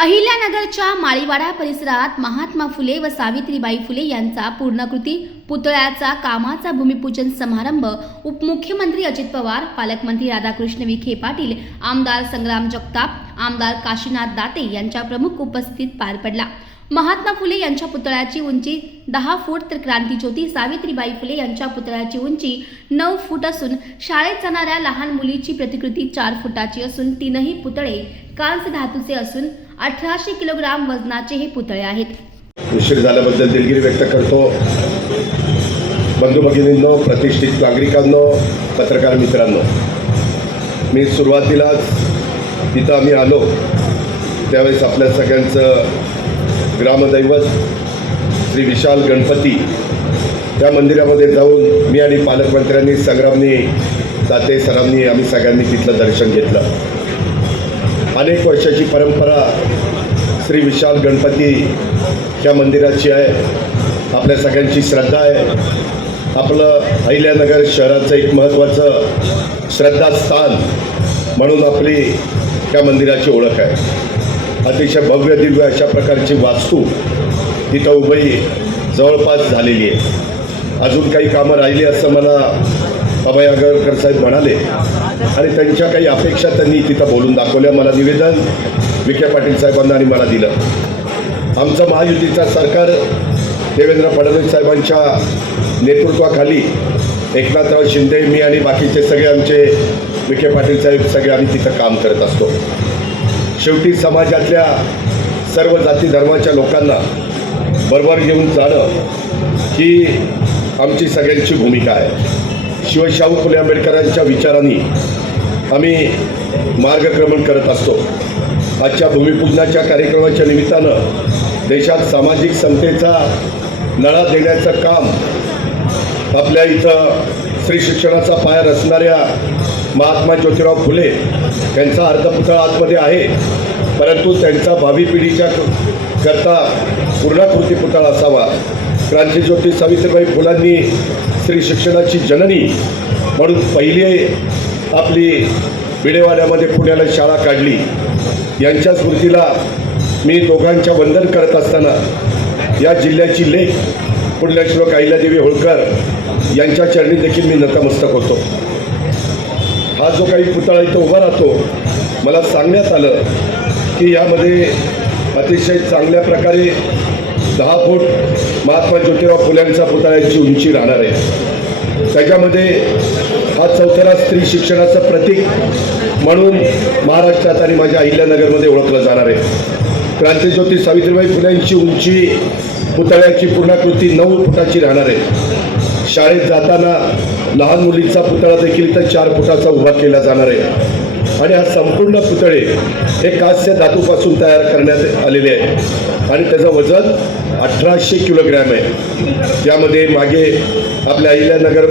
अहिल्यानगरच्या माळीवाडा परिसरात महात्मा फुले व सावित्रीबाई फुले यांचा पूर्णाकृती पुतळ्याचा कामाचा भूमिपूजन समारंभ उपमुख्यमंत्री अजित पवार पालकमंत्री राधाकृष्ण विखे पाटील आमदार संग्राम जगताप आमदार काशीनाथ दाते यांच्या प्रमुख उपस्थितीत पार पडला. महात्मा फुले यांच्या पुतळ्याची उंची दहा फूट तर क्रांतीज्योती सावित्रीबाई फुले यांच्या पुतळ्याची उंची नऊ फूट असून शाळेत जाणाऱ्या लहान मुलीची प्रतिकृती चार फुटाची असून तीनही पुतळे कांस धातूचे असून अठराशे किलोग्राम वजनाचे हे पुतळे आहेत. उशीर झाल्याबद्दल दिलगिरी व्यक्त करतो. बंधू भगिनींनो प्रतिष्ठित नागरिकांनो पत्रकार मित्रांनो मी सुरुवातीलाच तिथं आम्ही आलो. त्यावेळेस आपल्या सगळ्यांचं ग्रामदैवत श्री विशाल गणपती त्या मंदिरामध्ये जाऊन मी आणि पालकमंत्र्यांनी संग्रामनी दाते सरांनी आम्ही सगळ्यांनी तिथलं दर्शन घेतलं. अनेक वर्षाची परंपरा श्री विशाल गणपती या मंदिराची आहे. आपल्या सगळ्यांची श्रद्धा आहे. आपलं अहिल्यानगर शहराचं एक महत्त्वाचं श्रद्धास्थान म्हणून आपली त्या मंदिराची ओळख आहे. अतिशय भव्य दिव्य अशा प्रकारची वास्तू तिथं उभई जवळपास झालेली आहे. अजून काही कामं राहिली असं मला अभय आगरकर साहेब म्हणाले आणि त्यांच्या काही अपेक्षा त्यांनी तिथं बोलून दाखवल्या. मला निवेदन विखे पाटील साहेबांना आणि मला दिलं. आमचं महायुतीचं सरकार देवेंद्र फडणवीस साहेबांच्या नेतृत्वाखाली एकनाथराव शिंदे मी आणि बाकीचे सगळे आमचे विखे पाटील साहेब सगळे आम्ही तिथं काम करत असतो. शेवटी समाजातल्या सर्व जाती धर्माच्या लोकांना बरोबर घेऊन जाणं ही आमची सगळ्यांची भूमिका आहे. शिवशाहू फुले आंबेडकरांच्या विचारांनी आम्ही मार्गक्रमण करत असतो. आजच्या भूमिपूजनाच्या कार्यक्रमाच्या निमित्तानं देशात सामाजिक समतेचा लढा देण्याचं काम आपल्या इथं स्त्री शिक्षणाचा पाया रचणाऱ्या महात्मा ज्योतिराव फुले यांचा अर्धपुतळा आतमध्ये आहे. परंतु त्यांचा भावी पिढीच्या करता पूर्णाकृती पुतळा असावा. क्रांतीज्योती सावित्रीबाई फुलांनी स्त्री शिक्षणाची जननी म्हणून पहिली आपली विडेवाड्यामध्ये पुण्याला शाळा काढली. यांच्या स्मृतीला मी दोघांच्या वंदन करत असताना या जिल्ह्याची लेख पुण्यश्लोक अहिल्यादेवी होळकर यांच्या चरणी देखील मी नतमस्तक होतो. हा जो काही पुतळा इथं उभा राहतो मला सांगण्यात आलं की यामध्ये अतिशय चांगल्या प्रकारे दहा फूट महात्मा ज्योतिराव फुल्यांचा पुतळ्याची उंची राहणार आहे. त्याच्यामध्ये हा चौथ्याला स्त्री शिक्षणाचं प्रतीक म्हणून महाराष्ट्रात आणि माझ्या अहिल्यानगरमध्ये ओळखलं जाणार आहे. क्रांतीज्योती सावित्रीबाई फुल्यांची उंची पुतळ्याची पूर्णाकृती नऊ फुटाची राहणार आहे. शाळेत जाताना लहान मुलीचा पुतळा देखील इथं चार फुटाचा उभा केला जाणार आहे. आणि हा संपूर्ण पुतळे हे कास्य धातूपासून तयार करण्यात आलेले आहे. आणि त्याचं वजन अठराशे किलोग्रॅम आहे. त्यामध्ये मागे आपल्या अहिल्यानगर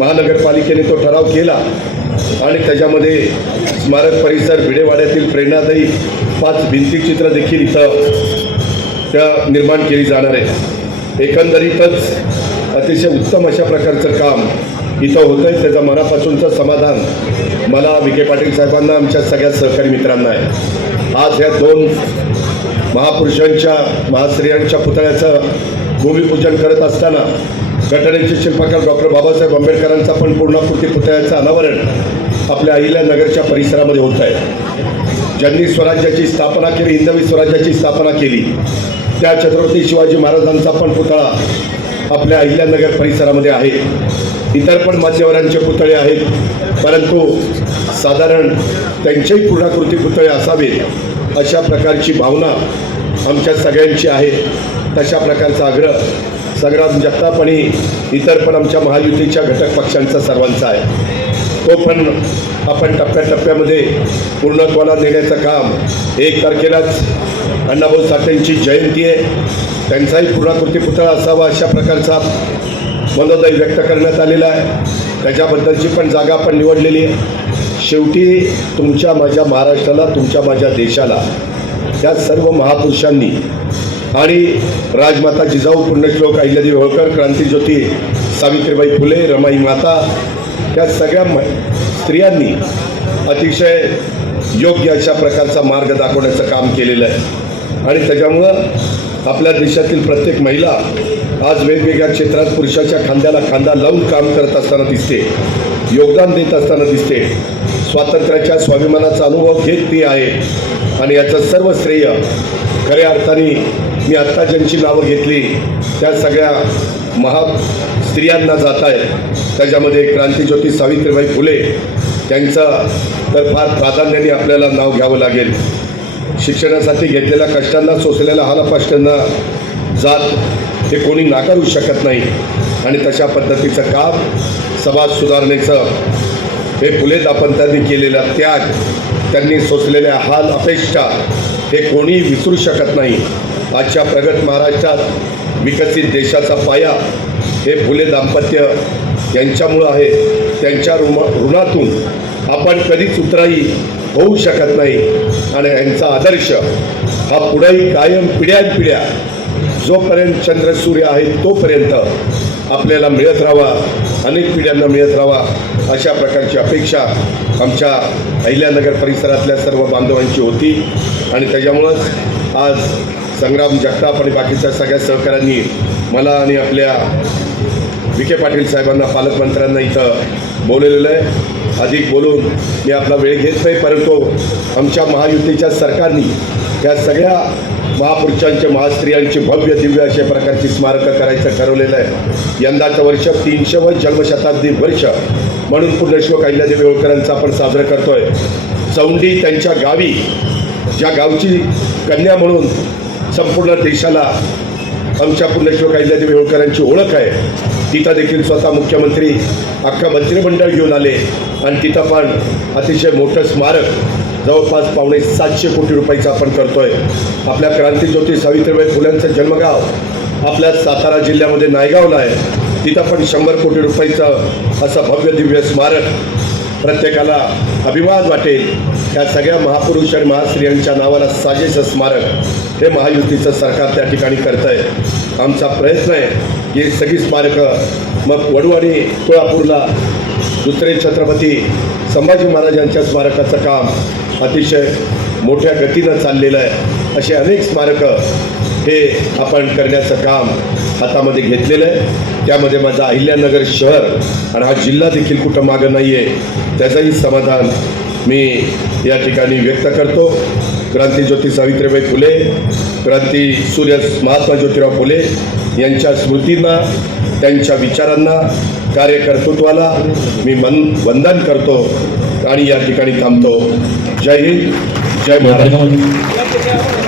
महानगरपालिकेने तो ठराव केला आणि त्याच्यामध्ये स्मारक परिसर भिडेवाड्यातील प्रेरणादायी पाच भिंतीचित्र देखील इथं त्या निर्माण केली जाणार आहे. एकंदरीतच अतिशय उत्तम अशा प्रकारचं काम इथं होतं आहे त्याचं मनापासूनचं समाधान मला विखे पाटील साहेबांना आमच्या सगळ्या सहकारी मित्रांना आहे. आज ह्या दोन महापुरुषांच्या महास्त्रियांच्या पुतळ्याचं भूमिपूजन करत असताना घटनेचे शिल्पकार डॉक्टर बाबासाहेब आंबेडकरांचा पण पूर्णाकृती पुतळ्याचं अनावरण आपल्या अहिल्या नगरच्या परिसरामध्ये होत आहे. ज्यांनी स्वराज्याची स्थापना केली हिंदवी स्वराज्याची स्थापना केली त्या छत्रपती शिवाजी महाराजांचा पण पुतळा आपल्या अहिल्यानगर परिसरामध्ये आहे. इतर पण मान्यवरांचे पुतळे आहेत परंतु साधारण त्यांचेही पूर्णाकृती पुतळे असावेत अशा प्रकारची भावना आमच्या सगळ्यांची आहे. तशा प्रकारचा आग्रह संग्राम जगताप आणि इतर पण आमच्या महायुतीच्या घटक पक्षांचा सर्वांचा आहे. तो पण आपण टप्प्याटप्प्यामध्ये पूर्णत्वाला नेण्याचं काम एक तारखेलाच अण्णाभाऊ साठेंची जयंती आहे. त्यांचाही पूर्णाकृती पुतळा असावा अशा प्रकारचा मनोदय व्यक्त करण्यात आलेला आहे. त्याच्याबद्दलची पण जागा आपण निवडलेली आहे. शेवटी तुमच्या माझ्या महाराष्ट्राला तुमच्या माझ्या देशाला त्या सर्व महापुरुषांनी आणि राजमाता जिजाऊ पुण्यश्लोक अहिल्यादेवी होळकर क्रांतीज्योती सावित्रीबाई फुले रमाई माता त्या सगळ्या म स्त्रियांनी अतिशय योग्य अशा प्रकारचा मार्ग दाखवण्याचं काम केलेलं आहे. आणि त्याच्यामुळं आपल्या देशातील प्रत्येक महिला आज वेगवेगळ्या क्षेत्रात पुरुषाच्या खांद्याला खांदा लावून काम करत असताना दिसते योगदान देत असताना दिसते. स्वातंत्र्याच्या स्वाभिमानाचा अनुभव घेत ती आहे. आणि याचं सर्व श्रेय खऱ्या अर्थाने मी आत्ता ज्यांची नावं घेतली त्या सगळ्या महा स्त्रियांना जात आहेत त्याच्यामध्ये क्रांतीज्योती सावित्रीबाई फुले त्यांचं तर फार प्राधान्याने आपल्याला नाव घ्यावं लागेल. शिक्षणासाठी घेतलेल्या कष्टांना सोसलेल्या हालापाष्ट्यांना जात हे कोणी नाकारू शकत नाही. आणि तशा पद्धतीचं काम समाज सुधारणेचं हे फुले दापंतांनी केलेला त्याग त्यांनी सोसलेल्या हाल अपेक्षा हे कोणी विसरू शकत नाही. आजच्या प्रगत महाराष्ट्रात विकसित देशाचा पाया हे फुले दाम्पत्य यांच्यामुळं आहे. त्यांच्या ऋण ऋणातून आपण कधीच उतराई होऊ शकत नाही. आणि यांचा आदर्श हा पुढेही कायम पिढ्यानपिढ्या जोपर्यंत चंद्र सूर्य आहे तोपर्यंत आपल्याला मिळत राहावा. अनेक पिढ्यांना मिळत राहावा अशा प्रकारची अपेक्षा आमच्या अहिल्यानगर परिसरातल्या सर्व बांधवांची होती. आणि त्याच्यामुळंच आज संग्राम जगताप आणि बाकीच्या सगळ्या सहकाऱ्यांनी मला आणि आपल्या विखे पाटील साहेबांना पालकमंत्र्यांना इथं बोलवलेलं आहे. अधिक बोलून मी आपला वेळ घेत नाही परंतु आमच्या महायुतीच्या सरकारनी त्या सगळ्या महापुरुषांचे महास्त्रियांचे भव्य दिव्य अशा प्रकारची स्मारकं करायचं ठरवलेलं आहे. यंदाचं वर्ष तीनशे व जन्मशताब्दी वर्ष म्हणून पुण्यश्लोक अहिल्यादेवी होळकरांचं आपण साजरं करतोय. चौंडी त्यांच्या गावी ज्या गावची कन्या म्हणून संपूर्ण देशाला आमच्या पुण्यश्वर अहिल्यादेवी होळकरांची ओळख आहे. तिथं देखील स्वतः मुख्यमंत्री अख्खा मंत्रिमंडळ घेऊन आले. आणि तिथं पण अतिशय मोठं स्मारक जवळपास पावणे सातशे कोटी रुपयाचं आपण करतोय. आपल्या क्रांतीज्योती सावित्रीबाई फुल्यांचं जन्मगाव आपल्या सातारा जिल्ह्यामध्ये नायगावला आहे. तिथं पण शंभर कोटी रुपयाचं असं भव्य दिव्य स्मारक प्रत्येकाला अभिमान वाटेल. त्या सगळ्या महापुरुष आणि महास्त्रियांच्या नावाला साजेचं स्मारक. हे महायुतीचं सरकार त्या ठिकाणी करतं आहे आमचा प्रयत्न आहे की सगळी स्मारकं मग वडू आणि तुळापूरला दुसरे छत्रपती संभाजी महाराजांच्या स्मारकाचं काम अतिशय मोठ्या गतीनं चाललेलं आहे. असे अनेक स्मारकं हे आपण करण्याचं काम हातामध्ये घेतलेलं आहे. त्यामध्ये माझं अहिल्यानगर शहर आणि हा जिल्हा देखील कुठं मागं नाही आहे त्याचंही समाधान मी या ठिकाणी व्यक्त करतो. क्रांतीज्योती सावित्रीबाई फुले क्रांती सूर्य महात्मा ज्योतिराव फुले यांच्या स्मृतींना त्यांच्या विचारांना कार्यकर्तृत्वाला मी मन वंदन करतो आणि या ठिकाणी थांबतो. जय हिंद जय महाराष्ट्र.